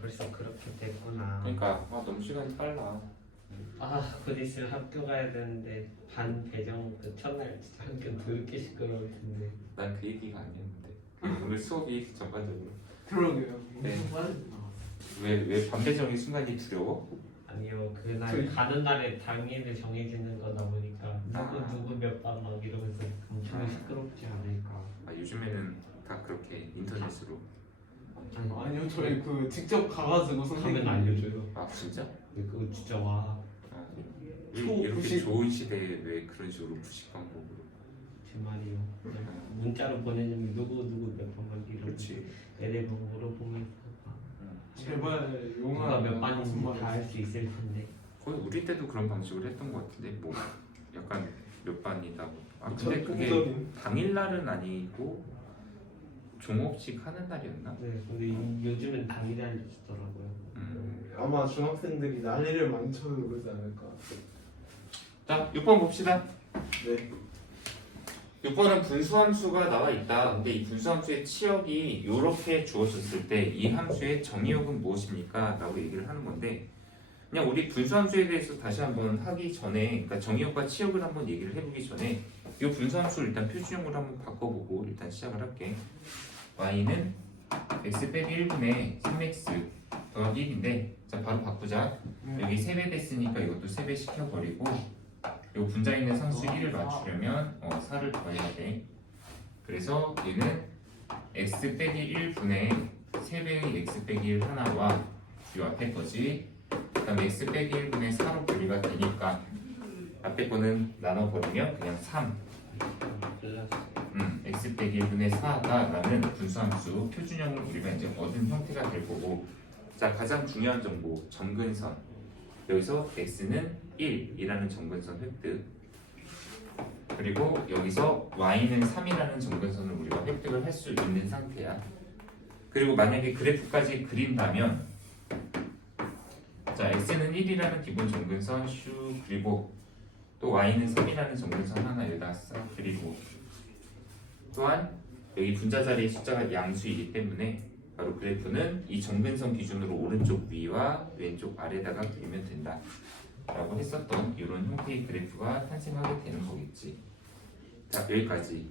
벌써 그렇게 됐구나. 그러니까 아 너무 시간이 빨라. 아, 곧 있으면 학교 가야 되는데 반 배정 그 첫날 진짜 학교 더럽게 시끄러울 텐데. 난 그 얘기가 아니었는데 그 오늘 수업이 전반적으로 그러게요. 네. 왜왜 반배정의 순간이 두려워? 아니요, 그날 그- 가는 날에 당일에 정해지는 거다 보니까 누구 아. 누구 몇 반 막 이러면서 엄청 아. 시끄럽지 않을까. 아 요즘에는 다 그렇게 인터넷으로 아니, 아니요, 저희 그 직접 가가지고 가면 선생님 알려줘요. 아 진짜? 그거 진짜 와. 아, 초 이렇게 부식. 좋은 시대에 왜 그런 식으로 부식 방법으로 제 말이요. 그냥 문자로 보내면 누구 누구 몇 번만 이러고 그렇지 애들 뭐 물어보면서 제발 누가 용아 몇 반인지 다 알 수 있을 텐데. 거의 우리 때도 그런 방식으로 했던 것 같은데 뭐 약간 몇 반이다 뭐. 아저 근데 그게 당일날은 아니고 종업식 하는 날이었나? 네, 근데 이- 요즘은 당일에 알려주더라고요. 음. 아마 중학생들이 난리를 많이 쳐도 그러지 않을까. 자 6번 봅시다 네. 6번은 분수함수가 나와 있다. 근데 이 분수함수의 치역이 이렇게 주어졌을 때 이 함수의 정의역은 무엇입니까? 라고 얘기를 하는 건데 그냥 우리 분수함수에 대해서 다시 한번 하기 전에 그러니까 정의역과 치역을 한번 얘기를 해보기 전에 이 분수함수를 일단 표준형으로 한번 바꿔보고 일단 시작을 할게. Y는 x 빼기 1분의 3x 더하기 1인데 자 바로 바꾸자. 여기 3배 됐으니까 이것도 3배 시켜버리고 요 분자 있는 상수 1을 맞추려면 어, 4를 더해야 돼. 그래서 얘는 x 빼기 1분의 3배의 x 빼기 1 하나와 요 앞에 거지. 그 다음 x 빼기 1분의 4로 분리가 되니까 앞에 거는 나눠버리면 그냥 3. X 빼기 1분의 4가 나는 분수함수 표준형을 우리가 이제 얻은 형태가 될 거고 자 가장 중요한 정보 점근선. 여기서 x는 1이라는 점근선 획득. 그리고 여기서 y는 3이라는 점근선을 우리가 획득을 할 수 있는 상태야. 그리고 만약에 그래프까지 그린다면 자 x는 1이라는 기본 점근선 슈 그리고 또 y는 3이라는 점근선 하나 여기다 싹 그리고 또한 여기 분자 자리의 숫자가 양수이기 때문에 바로 그래프는 이 정근선 기준으로 오른쪽 위와 왼쪽 아래다가 그리면 된다 라고 했었던 이런 형태의 그래프가 탄생하게 되는 거겠지. 자 여기까지.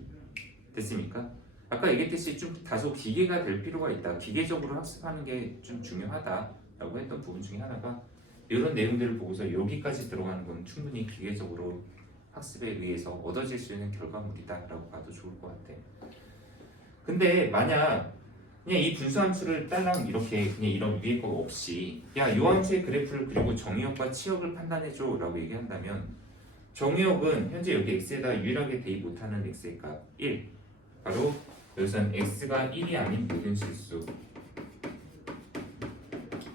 됐습니까? 아까 얘기했듯이 좀 다소 기계가 될 필요가 있다. 기계적으로 학습하는 게 좀 중요하다 라고 했던 부분 중에 하나가 이런 내용들을 보고서 여기까지 들어가는 건 충분히 기계적으로 학습에 의해서 얻어질 수 있는 결과물이다 라고 봐도 좋을 것 같아 근데 만약 그냥 이 분수 함수를 딸랑 이렇게 그냥 이런 위에 거 없이 야이 함수의 그래프를 그리고 정의역과 치역을 판단해줘 라고 얘기한다면 정의역은 현재 여기 x에다 유일하게 대입 못하는 x의 값 1. 바로 여기서는 x가 1이 아닌 모든 실수.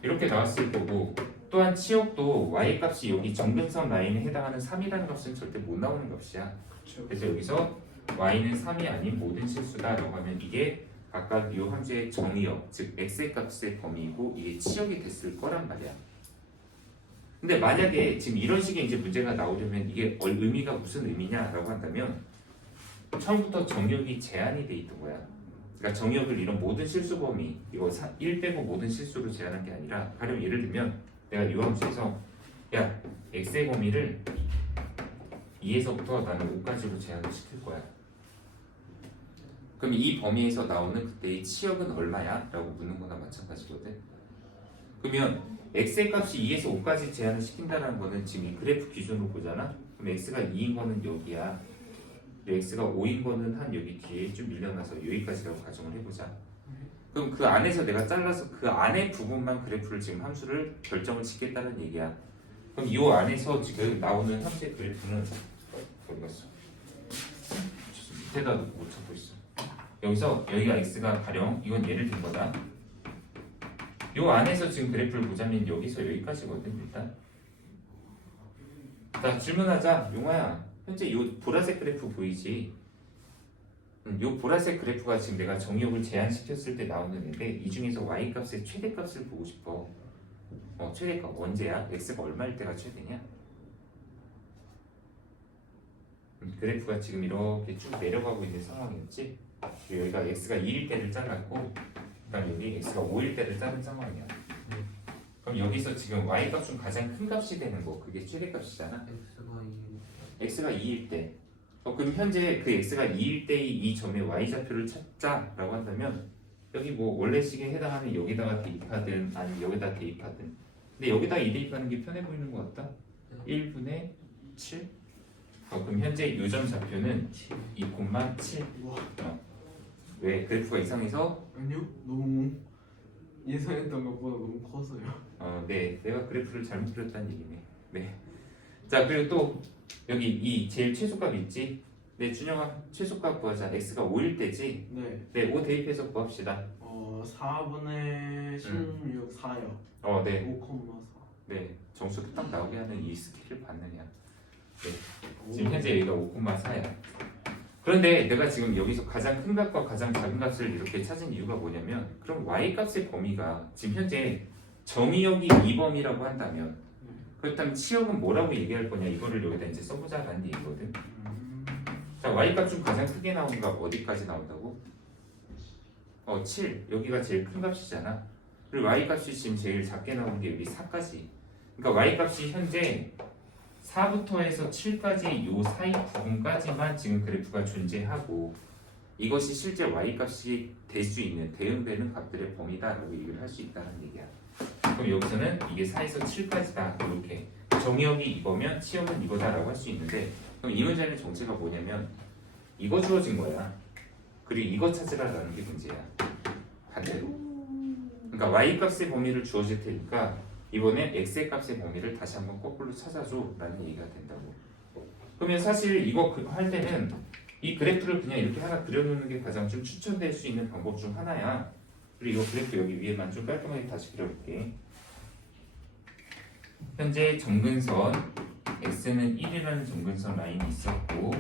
이렇게 나왔을 거고 또한 치역도 y 값이 여기 정근선 라인에 해당하는 3이라는 값은 절대 못 나오는 값이야. 그렇죠. 그래서 여기서 y는 3이 아닌 모든 실수다 라고 하면 이게 각각 이 함수의 정의역, 즉 x의 값의 범위이고 이게 치역이 됐을 거란 말이야. 근데 만약에 지금 이런 식의 이제 문제가 나오려면 이게 얼- 의미가 무슨 의미냐라고 한다면 처음부터 정의역이 제한이 돼 있던 거야. 그러니까 정의역을 이런 모든 실수 범위 이거 1 빼고 모든 실수로 제한한 게 아니라 가령 예를 들면 내가 이 함수에서 야 x의 범위를 2에서부터 나는 5까지로 제한을 시킬 거야. 그럼 이 범위에서 나오는 그때의 치역은 얼마야? 라고 묻는 거나 마찬가지거든. 그러면 x의 값이 2에서 5까지 제한을 시킨다는 거는 지금 이 그래프 기준으로 보잖아? 그럼 x가 2인 거는 여기야. x가 5인 거는 한 여기 뒤에 좀 밀려나서 여기까지라고 가정을 해보자. 그럼 그 안에서 내가 잘라서 그 안에 부분만 그래프를 지금 함수를 결정을 짓겠다는 얘기야. 그럼 이 안에서 지금 나오는 함수의 그래프는 어디 갔어? 밑에다 못 찾고 있어. 여기서 여기가 x가 가령 이건 예를 든 거다. 요 안에서 지금 그래프를 보자면 여기서 여기까지거든 일단. 자 질문하자 용화야. 현재 요 보라색 그래프 보이지? 음, 요 보라색 그래프가 지금 내가 정의역을 제한시켰을 때 나오는 애인데 이 중에서 y 값의 최대값을 보고 싶어. 어 최대값 언제야? x가 얼마일 때가 최대냐? 음, 그래프가 지금 이렇게 쭉 내려가고 있는 상황이었지. 여기가 x가 2일 때를 잘랐고, 그다음 여기 x가 5일 때를 자른 상황이야. 그럼 여기서 지금 y 값 중 가장 큰 값이 되는 거 그게 최대값이잖아. x가 2 x가 2일 때. 어, 그럼 현재 그 x가 2일 때의 이 점의 y 좌표를 찾자라고 한다면 여기 뭐 원래식에 해당하는 여기다가 대입하든 아니면 여기다 대입하든 근데 여기다 이 대입하는 게 편해 보이는 것 같다. 1분의 7. 어, 그럼 현재 요점 좌표는 2,7. 와왜 그래프가 이상해서 아니요 너무 예상했던 것보다 너무 커서요. 어, 네, 내가 그래프를 잘못 그렸다는 얘기네. 네. 자, 그리고 또 여기 이 제일 최소값 있지? 네, 준영아 최소값 구하자. x가 5일 때지? 네. 네, 5 대입해서 구합시다. 어 4분의 16 4요. 어, 네, 5,4. 네. 점수가 딱 나오게 하는 이 스킬을 받느냐. 지금 현재 여기가 5,4야. 그런데 내가 지금 여기서 가장 큰 값과 가장 작은 값을 이렇게 찾은 이유가 뭐냐면 그럼 y 값의 범위가 지금 현재 정의역이 2범이라고 한다면 그렇다면 치역은 뭐라고 얘기할 거냐 이거를 여기다 이제 써보자라는 얘기거든. 음. 자 y 값 중 가장 크게 나오는 값 어디까지 나온다고? 어 7. 여기가 제일 큰 값이잖아. 그리고 y 값이 지금 제일 작게 나오는 게 여기 4까지. 그러니까 y 값이 현재 4부터 해서 7까지 요 사이 부분까지만 지금 그래프가 존재하고 이것이 실제 y 값이 될 수 있는 대응되는 값들의 범위다라고 얘기를 할 수 있다는 얘기야. 그럼 여기서는 이게 4에서 7까지다 이렇게 정의역이 이거면 치역은 이거다라고 할 수 있는데 그럼 이 문제는 정체가 뭐냐면 이거 주어진 거야. 그리고 이거 찾으라라는 게 문제야. 반대로. 그러니까 y 값의 범위를 주어질 테니까 이번엔 x의 값의 범위를 다시 한번 거꾸로 찾아줘 라는 얘기가 된다고. 그러면 사실 이거 그- 할 때는 이 그래프를 그냥 이렇게 하나 그려놓는 게 가장 좀 추천될 수 있는 방법 중 하나야. 그리고 이거 그래프 여기 위에만 좀 깔끔하게 다시 그려볼게. 현재 정근선 x는 1이라는 정근선 라인이 있었고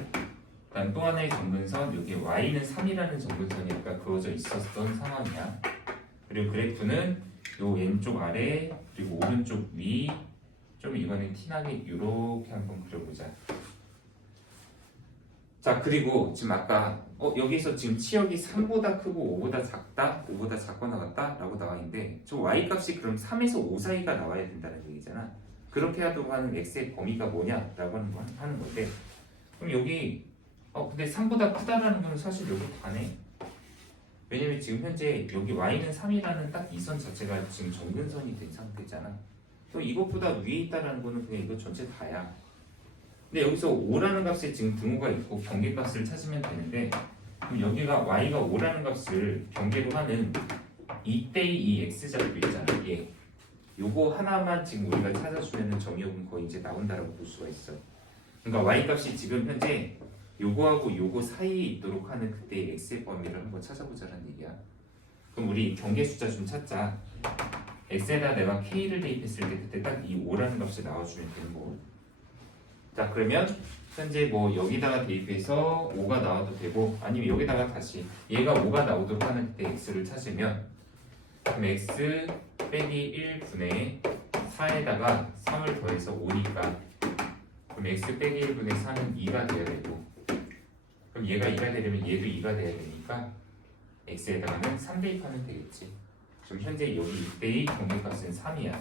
그다음 또 하나의 정근선 여기 y는 3이라는 정근선이 아까 그어져 있었던 상황이야. 그리고 그래프는 요 왼쪽 아래 그리고 오른쪽 위 좀 이거는 티나게 이렇게 한번 그려보자. 자 그리고 지금 아까 어 여기서 지금 치역이 3보다 크고 5보다 작다, 5보다 작거나 같다 라고 나와 있는데 저 y 값이 그럼 3에서 5 사이가 나와야 된다는 얘기잖아. 그렇게 하도록 하는 x의 범위가 뭐냐 라고 하는 거 하는 건데 그럼 여기 어 근데 3보다 크다라는 건 사실 여기 다네. 왜냐면 지금 현재 여기 y는 3이라는 딱 이 선 자체가 지금 정근선이 된 상태잖아. 또 이것보다 위에 있다라는 거는 그냥 이거 전체 다야. 근데 여기서 5라는 값에 지금 등호가 있고 경계값을 찾으면 되는데 그럼 여기가 y가 5라는 값을 경계로 하는 이때의 이 x 좌표 있잖아. 얘. 요거 하나만 지금 우리가 찾아주면은 정의역은 거의 이제 나온다라고 볼 수가 있어. 그러니까 y 값이 지금 현재 요거하고 요거 사이에 있도록 하는 그때의 x의 범위를 한번 찾아보자는 얘기야. 그럼 우리 경계 숫자 좀 찾자. x에다 내가 k를 대입했을 때 그때 딱 이 5라는 값이 나와주면 되는 거고. 자 그러면 현재 뭐 여기다가 대입해서 5가 나와도 되고 아니면 여기다가 다시 얘가 5가 나오도록 하는 그때 x를 찾으면 그럼 x 빼기 1분의 4에다가 3을 더해서 5니까 그럼 x 빼기 1분의 4는 2가 돼야 되고 그럼 얘가 2가 되려면 얘도 2가 돼야 되니까 x에다가는 3 대입하면 되겠지. 그럼 현재 여기 이때의 공개값은 3이야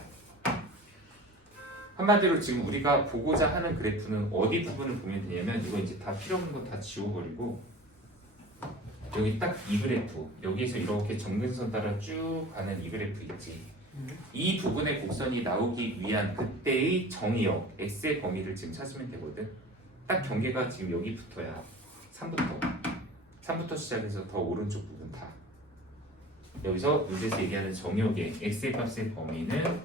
한마디로 지금 우리가 보고자 하는 그래프는 어디 부분을 보면 되냐면 이거 이제 다 필요 없는 거다 지워버리고 여기 딱 이 그래프 여기에서 이렇게 정근선 따라 쭉 가는 이 그래프 있지. 이 부분의 곡선이 나오기 위한 그때의 정의역 x의 범위를 지금 찾으면 되거든. 딱 경계가 지금 여기부터야. 3부터. 3부터 시작해서 더 오른쪽 부분 다. 여기서 문제에서 얘기하는 정의역의 x의 값의 범위는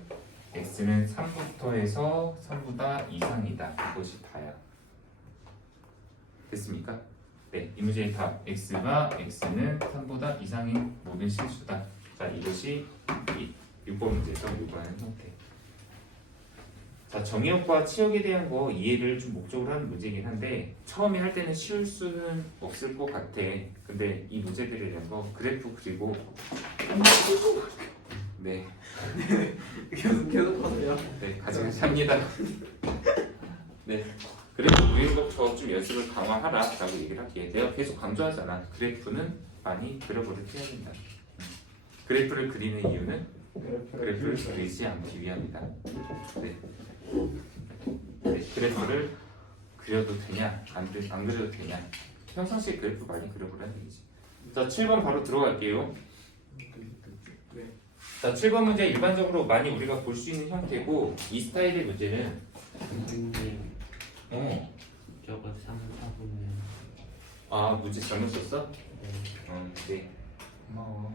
x는 3부터 해서 3보다 이상이다 이것이 다야 됐습니까? 네, 이 문제의 답 x가 x는 3보다 이상인 모든 실수다 자 이것이 이 6번 문제에서 요구하는 형태. 자 정의역과 치역에 대한 거 이해를 좀 목적으로 하는 문제이긴 한데 처음에 할 때는 쉬울 수는 없을 것 같아. 근데 이 문제들에 대한 거 그래프 그리고 네, 계속 계속 하세요. 네 가지가지 합니다. 네. 그래프 그리는 것부터 좀 연습을 강화하라 라고 얘기를 할게. 내가 계속 강조하잖아. 그래프는 많이 그려버릇 해야 된다. 그래프를 그리는 이유는 그래프를 그래프를 그리지 않기 위함이다. 네. 네, 그래프를 그려도 되냐, 안, 그- 안 그려도 되냐. 평상시에 그래프 많이 그려보라는 얘기지. 자, 7번 바로 들어갈게요. 네. 자, 7번 문제 일반적으로 많이 우리가 볼 수 있는 형태고 이 스타일의 문제는 선생님 어, 저거 3, 4분면 아 문제 잘못 썼어? 네. 음, 네. 고마워.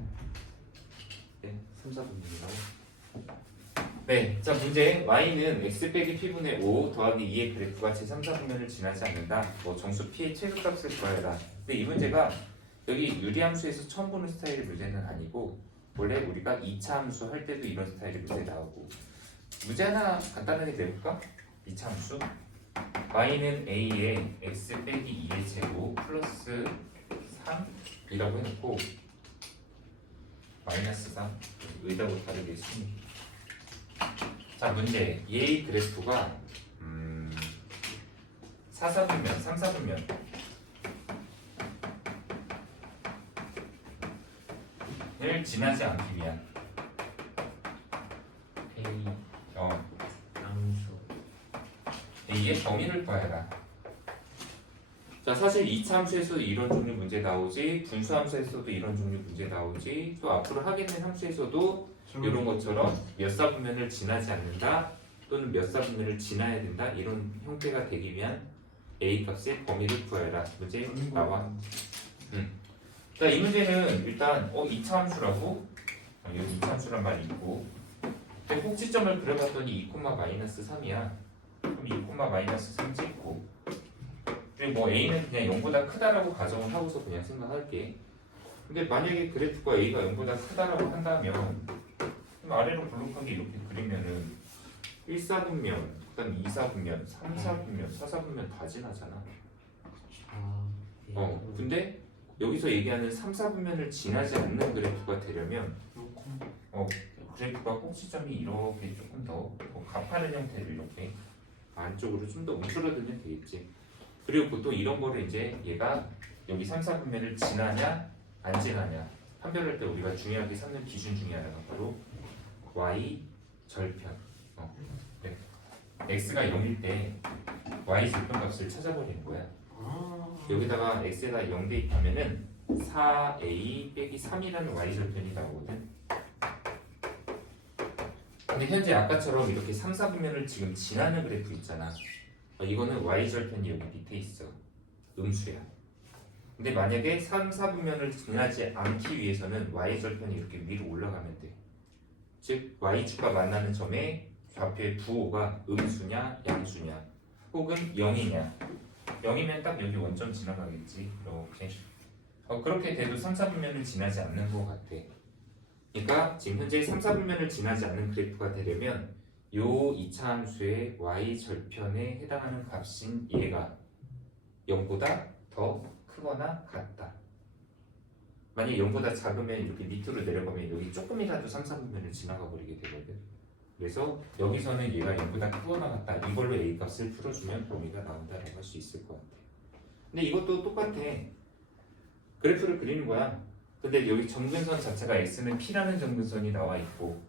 네, 3, 4분이라고. 네, 자 문제 y는 x 빼기 p분의 5 더하기 2의 그래프가 제 3, 4분면을 지나지 않는다. 뭐 정수 p의 최소값을 구하여라. 근데 이 문제가 여기 유리함수에서 처음 보는 스타일의 문제는 아니고 원래 우리가 2차 함수 할 때도 이런 스타일의 문제 나오고 문제 하나 간단하게 내볼까? 2차 함수 y는 a의 x 빼기 2의 제곱 플러스 3이라고 해놓고 마이너스 3 의다고 다르게 순. 자 문제 얘의 그래프가 음, 4, 4분면 3, 4분면 을 지나지 않기 위한 A 어, 함수 A의 범위를 구하여라. 자, 사실 2차 함수에서도 이런 종류 문제 나오지, 분수 함수에서도 이런 종류 문제 나오지, 또 앞으로 하겠는 함수에서도 이런 것처럼 몇 사분면을 지나지 않는다, 또는 몇 사분면을 지나야 된다, 이런 형태가 되기 위한 A 값의 범위를 구하여라. 문제 나와. 자, 이 문제는 일단 어 2차 함수라고? 어, 여기 2차 함수란 말이 있고. 근데 꼭지점을 그려봤더니 2, 마이너스 3이야. 그럼 2, 마이너스 3 찍고. 그리고 뭐 A는 그냥 0보다 크다라고 가정을 하고서 그냥 생각할게. 근데 만약에 그래프가 A가 0보다 크다라고 한다면 그럼 아래로 블록한 게 이렇게 그리면은 1사분면 그 다음 2사분면 3사분면 4사분면 다 지나잖아. 아어 근데 여기서 얘기하는 3, 4분면을 지나지 않는 그래프가 되려면 어, 그래프가 꼭지점이 이렇게 조금 더 어, 가파른 형태를 이렇게 안쪽으로 좀 더 움츠러들면 되겠지. 그리고 보통 이런 거를 이제 얘가 여기 3, 4분면을 지나냐 안 지나냐 판별할 때 우리가 중요하게 삼는 기준 중에 하나가 바로 y 절편. 어, 네. x가 0일 때 y 절편 값을 찾아버리는 거야. 아. 여기다가 x에다 0 대입하면은 4a 빼기 3이라는 y 절편이 나오거든. 근데 현재 아까처럼 이렇게 3, 4분면을 지금 지나는 그래프 있잖아. 어, 이거는 y 절편이 여기 밑에 있어. 음수야. 근데 만약에 3, 4분면을 지나지 않기 위해서는 y 절편이 이렇게 위로 올라가면 돼. 즉 y축과 만나는 점에 좌표의 부호가 음수냐 양수냐 혹은 0이냐 0이면 딱 여기 원점 지나가겠지. 이렇게. 어, 그렇게 돼도 3, 4분면을 지나지 않는 것 같아. 그러니까 지금 현재 3, 4분면을 지나지 않는 그래프가 되려면 요 2차 함수의 y 절편에 해당하는 값인 얘가 0보다 더 크거나 같다. 만약 0보다 작으면 이렇게 밑으로 내려가면 여기 조금이라도 3, 4분면을 지나가 버리게 되거든. 그래서 여기서는 얘가 0보다 크거나 같다. 이걸로 a 값을 풀어주면 범위가 나온다라고 할 수 있을 것 같아. 근데 이것도 똑같아. 그래프를 그리는 거야. 근데 여기 점근선 자체가 x는 p라는 점근선이 나와 있고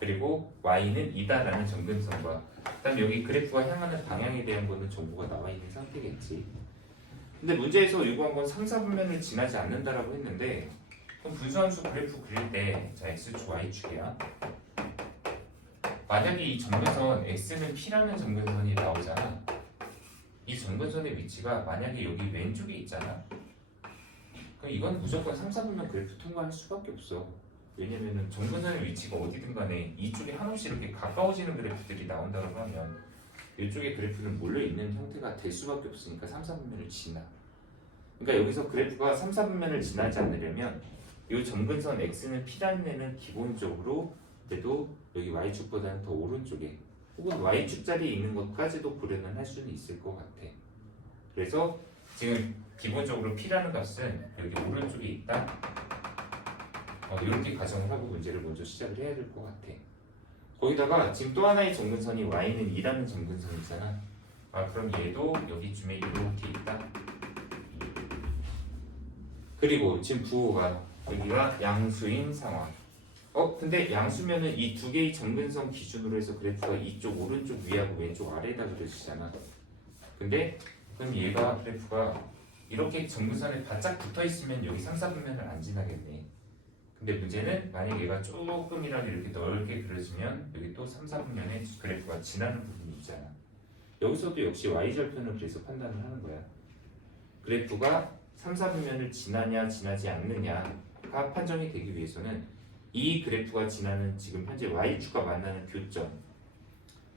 그리고 y는 2다라는 점근선과 그다음 여기 그래프가 향하는 방향에 대한 거는 정보가 나와 있는 상태겠지. 근데 문제에서 요구한 건 3, 4분면을 지나지 않는다라고 했는데 그럼 분수함수 그래프 그릴 때 자 x축 y축이야. 만약에 이 점근선 x는 p라는 점근선이 나오잖아. 이 점근선의 위치가 만약에 여기 왼쪽에 있잖아. 그럼 이건 무조건 3, 4분면 그래프 통과할 수밖에 없어. 왜냐면은 점근선의 위치가 어디든 간에 이쪽에 한없이 이렇게 가까워지는 그래프들이 나온다고 하면 이쪽에 그래프는 몰려있는 형태가 될 수밖에 없으니까 3, 4분면을 지나. 그러니까 여기서 그래프가 3, 4분면을 지나지 않으려면 이 점근선 x는 p라는 애는 기본적으로 그래도 여기 y축보다는 더 오른쪽에 혹은 y축 자리에 있는 것까지도 고려는 할 수는 있을 것 같아. 그래서 지금 기본적으로 p라는 값은 여기 오른쪽에 있다. 어, 이렇게 가정을 하고 문제를 먼저 시작을 해야 될 것 같아. 거기다가 지금 또 하나의 점근선이 y는 2라는 점근선이잖아. 아 그럼 얘도 여기쯤에 이렇게 있다. 그리고 지금 부호가 여기가 양수인 상황. 어 근데 양수면은 이 두 개의 정근선 기준으로 해서 그래프가 이쪽 오른쪽 위하고 왼쪽 아래에다 그려지잖아. 근데 그럼 얘가 그래프가 이렇게 정근선에 바짝 붙어 있으면 여기 3, 4분면을 안 지나겠네. 근데 문제는 만약 얘가 조금이라도 이렇게 넓게 그려지면 여기 또 3, 4분면에 그래프가 지나는 부분이 있잖아. 여기서도 역시 y절편을 그래서 판단을 하는 거야. 그래프가 3, 4분면을 지나냐 지나지 않느냐가 판정이 되기 위해서는 이 그래프가 지나는 지금 현재 y축과 만나는 교점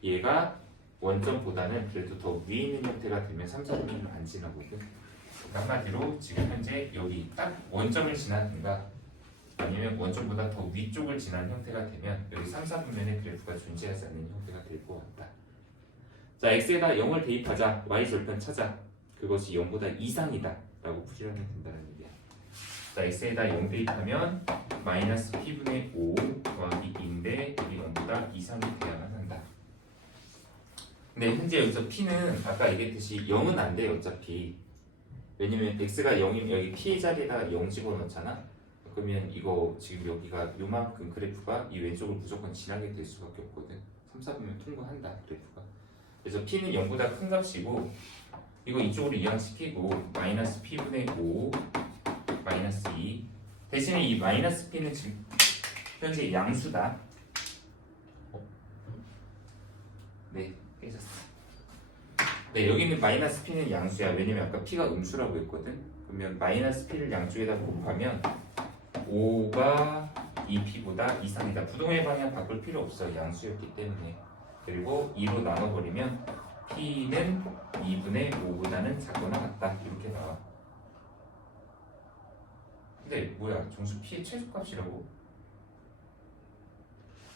얘가 원점보다는 그래도 더 위에 있는 형태가 되면 3, 4분면을 안 지나거든. 한마디로 지금 현재 여기 딱 원점을 지나든가 아니면 원점보다 더 위쪽을 지난 형태가 되면 여기 3, 4분면의 그래프가 존재하지 않는 형태가 될 것 같다. 자, x에다 0을 대입하자. y 절편 찾아. 그것이 0보다 이상이다. 라고 풀이하면 된다는 얘기야. 자, x에다 0 대입하면 마이너스 p분의 5 더하기 2인데 여기 0보다 이상이 돼야만 한다. 근데 현재 여기서 p는 아까 얘기했듯이 0은 안 돼요, 어차피. 왜냐면 x가 0이면 여기 p 자리에다가 0 집어넣잖아. 그러면 이거 지금 여기가 요만큼 그래프가 이 왼쪽을 무조건 지나게 될 수밖에 없거든. 3, 4분면 통과한다 그래프가. 그래서 p는 0보다 큰 값이고 이거 이쪽으로 이항시키고 마이너스 p분의 5 마이너스 2 대신에 이 마이너스 p는 지금 현재 양수다. 어? 네, 깨졌어. 네, 여기 있는 마이너스 p는 양수야. 왜냐면 아까 p가 음수라고 했거든. 그러면 마이너스 p를 양쪽에다 곱하면 5가 2p보다 이상이다. 부동의 방향 바꿀 필요 없어. 양수였기 때문에. 그리고 2로 나눠버리면 p는 2분의 5보다는 작거나 같다. 이렇게 나와. 근데 뭐야? 정수 p의 최소값이라고?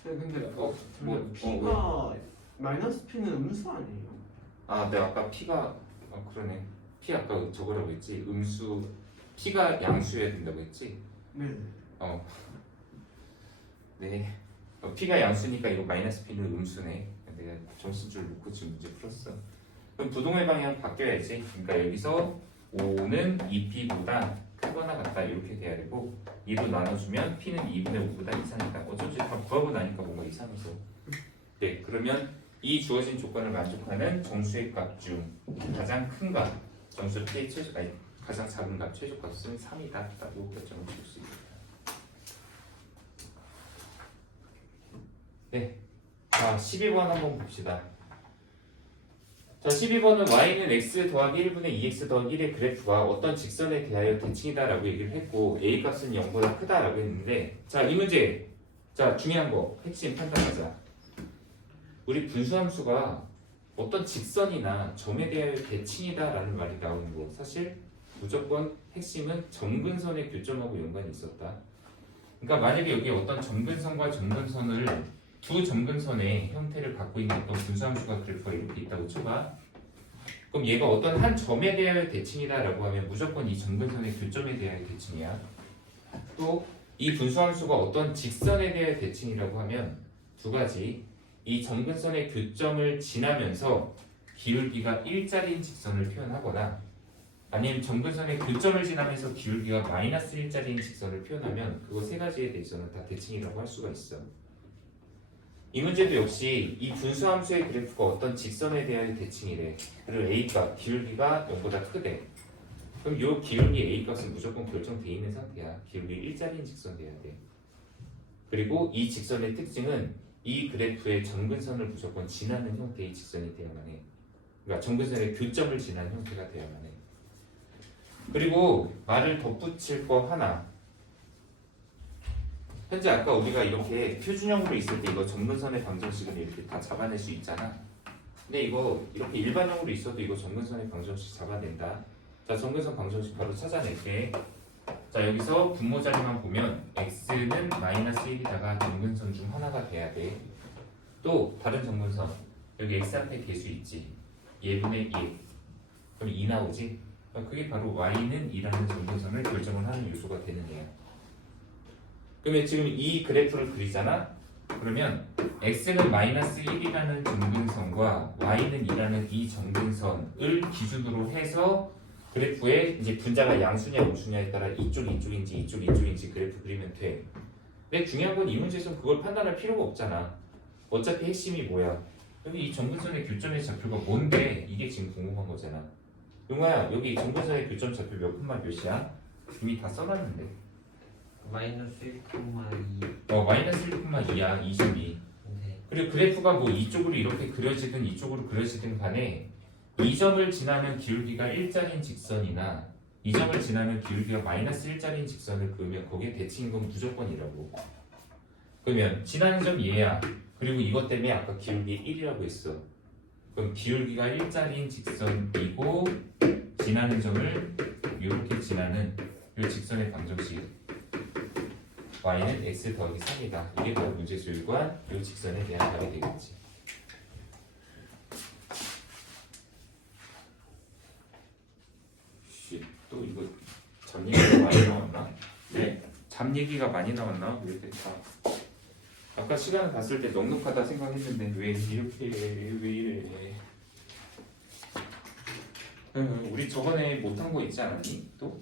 네, 근데 어, 뭐, 어, P가 마이너스 P는 음수 아니에요? 아, 내가 아까 p가 어, 그러네. p 아까 저거라고 했지. 음수 p가 양수여야 된다고 했지. 네. 어. 네. 어, p가 양수니까 이거 마이너스 p는 음수네. 내가 정신줄 놓고 지금 문제 풀었어. 그럼 부동의 방향 바뀌어야지. 그러니까 여기서 5는 2p보다 크거나 같다 이렇게 돼야 되고 2로 나눠주면 p는 2분의 5보다 이상이다. 어쩐지 다 구하고 나니까 뭔가 이상해서. 네, 그러면 이 주어진 조건을 만족하는 정수의 값 중 가장 큰 값, 정수 p의 최소, 아니 가장 작은 값 최소값은 3이다 라고 결정을 지을 수 있습니다. 네. 자, 12번 한번 봅시다. 자, 12번은 y는 x 더하기 1분의 2x 더하기 1의 그래프가 어떤 직선에 대하여 대칭이다 라고 얘기를 했고 a 값은 0보다 크다 라고 했는데 자, 이 문제. 자, 중요한 거. 핵심 판단하자. 우리 분수함수가 어떤 직선이나 점에 대하여 대칭이다 라는 말이 나오는 거. 사실 무조건 핵심은 정근선의 교점하고 연관이 있었다. 그러니까 만약에 여기 어떤 정근선과 정근선을 두 점근선의 형태를 갖고 있는 어떤 분수함수가 그래프가 이렇게 있다고 쳐봐. 그럼 얘가 어떤 한 점에 대하여 대칭이다라고 하면 무조건 이 점근선의 교점에 대하여 대칭이야. 또 이 분수함수가 어떤 직선에 대하여 대칭이라고 하면 두 가지. 이 점근선의 교점을 지나면서 기울기가 일자리인 직선을 표현하거나 아니면 점근선의 교점을 지나면서 기울기가 마이너스 일자리인 직선을 표현하면 그거 세 가지에 대해서는 다 대칭이라고 할 수가 있어. 이 문제도 역시 이 분수함수의 그래프가 어떤 직선에 대하여 대칭이래. 그리고 a값 기울기가 0보다 크대. 그럼 이 기울기 a 값은 무조건 결정돼 있는 상태야. 기울기 일자리인 직선 돼야 돼. 그리고 이 직선의 특징은 이 그래프의 정근선을 무조건 지나는 형태의 직선이 되어야만 해. 그러니까 정근선의 교점을 지나는 형태가 되어야만 해. 그리고 말을 덧붙일 거 하나. 현재 아까 우리가 이렇게 표준형으로 있을 때 이거 정근선의 방정식은 이렇게 다 잡아낼 수 있잖아. 근데 이거 이렇게 일반형으로 있어도 이거 정근선의 방정식 잡아낸다. 자, 정근선 방정식 바로 찾아낼게. 자, 여기서 분모 자리만 보면 x는 마이너스 1이다가 정근선 중 하나가 돼야 돼. 또 다른 정근선 여기 x 앞에 개수 있지. 예분의 1. 그럼 2 나오지? 어, 그게 바로 y는 2라는 정근선을 결정을 하는 요소가 되는 애야. 그러면 지금 이 그래프를 그리잖아? 그러면 x는 마이너스 1이라는 정근선과 y는 2라는 이 정근선을 기준으로 해서 그래프에 이제 분자가 양수냐 음수냐에 따라 이쪽 이쪽인지 이쪽 이쪽인지 그래프 그리면 돼. 근데 중요한 건 이 문제에서 그걸 판단할 필요가 없잖아. 어차피 핵심이 뭐야? 여기 이 정근선의 교점의 좌표가 뭔데 이게 지금 궁금한 거잖아. 용아야 여기 정근선의 교점 좌표 몇 푼만 몇이야? 이미 다 써놨는데. 마이너스 1,2 어 마이너스 1푼만 2야 2.2. 네. 그리고 그래프가 뭐 이쪽으로 이렇게 그려지든 이쪽으로 그려지든 간에 이 점을 지나는 기울기가 일자리인 직선이나 이 점을 지나는 기울기가 마이너스 일자리인 직선을 그으면 거기에 대칭인 건 무조건 이라고. 그러면 지나는 점이 얘야. 그리고 이것 때문에 아까 기울기 1이라고 했어. 그럼 기울기가 일자리인 직선이고 지나는 점을 이렇게 지나는 이 직선의 방정식 y는 x 더하기 3이다. 이게 바로 문제수를 구한 이 직선에 대한 답이 되겠지. 씨, 또 이거 잡 얘기가 많이 나왔나? 네? 잡 얘기가 많이 나왔나? 왜 이렇게 다 아까 시간을 봤을 때 넉넉하다 생각했는데 왜 이렇게 왜 이래? 음, 우리 저번에 못한 거 있지 않았니? 또?